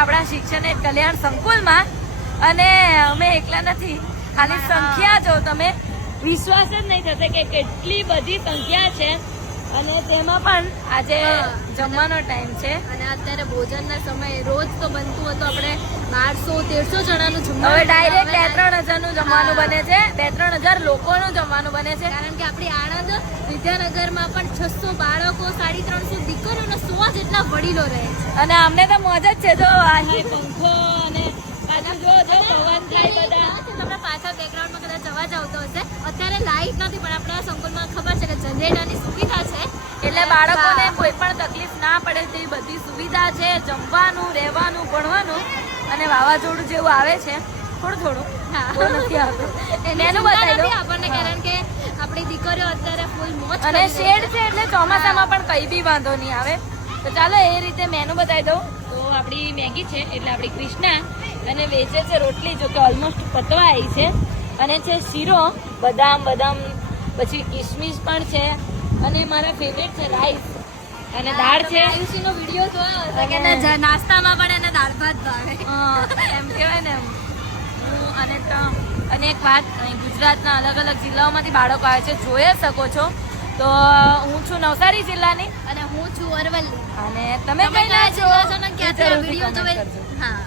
આપણા શિક્ષણ અને કલ્યાણ સંકુલમાં અને અમે એકલા નથી, ખાલી સંખ્યા જો તમે વિશ્વાસ જ નહીં થશે કે કેટલી બધી સંખ્યા છે અને તેમાં પણ આજે જમવાનો ટાઈમ છે અને અત્યારે ભોજનના સમયે રોજ તો બનતું હતું આપણે 1200-1300 જણાનું જમવાનું. હવે ડાયરેક્ટ 2-3 હજારનું જમવાનું બને છે, 2-3 હજાર લોકોનું જમવાનું બને છે. કારણ કે આપણી આણંદ વિદ્યાનગરમાં પણ 600 બાળકો, 350 દીકરીઓ અને 100 જેટલા વડીલો રહે છે. અને અમને તો મોજ જ છે. જો અહીં પંખો અને પાછું જો પવન થાય બધા. તમને પાછળ બેકગ્રાઉન્ડમાં કદાચ અવાજ આવતો હશે. અત્યારે લાઈટ નથી પણ આપણા સંકુલમાં ખબર છે કે જનરેટરની સુવિધા છે, એટલે બાળકોને કોઈ પણ તકલીફ ના પડે તેવી બધી સુવિધા છે, જમવાનું, રહેવાનું, ભણવાનું. અને વાવાઝોડું જેવું આવે છે થોડું બહુ નથી આવતું. એનું બતાવી દો આપણને, કારણ કે આપણી દીકરીઓ અત્યારે ફૂલ મોજ અને શેડ છે એટલે ચોમાસામાં પણ કઈ બી વાંધો નહીં આવે. તો ચાલો એ રીતે મેનુ બતાવી દઉં. તો આપણી મેગી છે એટલે આપણી કૃષ્ણા અને વેચે છે રોટલી, જો કે ઓલમોસ્ટ પતવા આવી છે. અને છે શીરો, બદામ પછી કિશમિશ પણ છે અને મારા ફેવરેટ છે રાઈસ અને દાળ છે. આયુષીનો વિડીયો જોયો હતો કે નાસ્તામાં પણ એને દાળ ભાત ભાવે. એમ કહેવાય ને. અને એક વાત, અહીં ગુજરાતના અલગ અલગ જિલ્લાઓમાંથી બાળકો આવે છે, જોઈ શકો છો. તો હું છું નવસારી જિલ્લાની અને હું છું અરવલ્લી. અને તમે કઈ ના છો ક્યાંથી વિડીયો જોવે. હા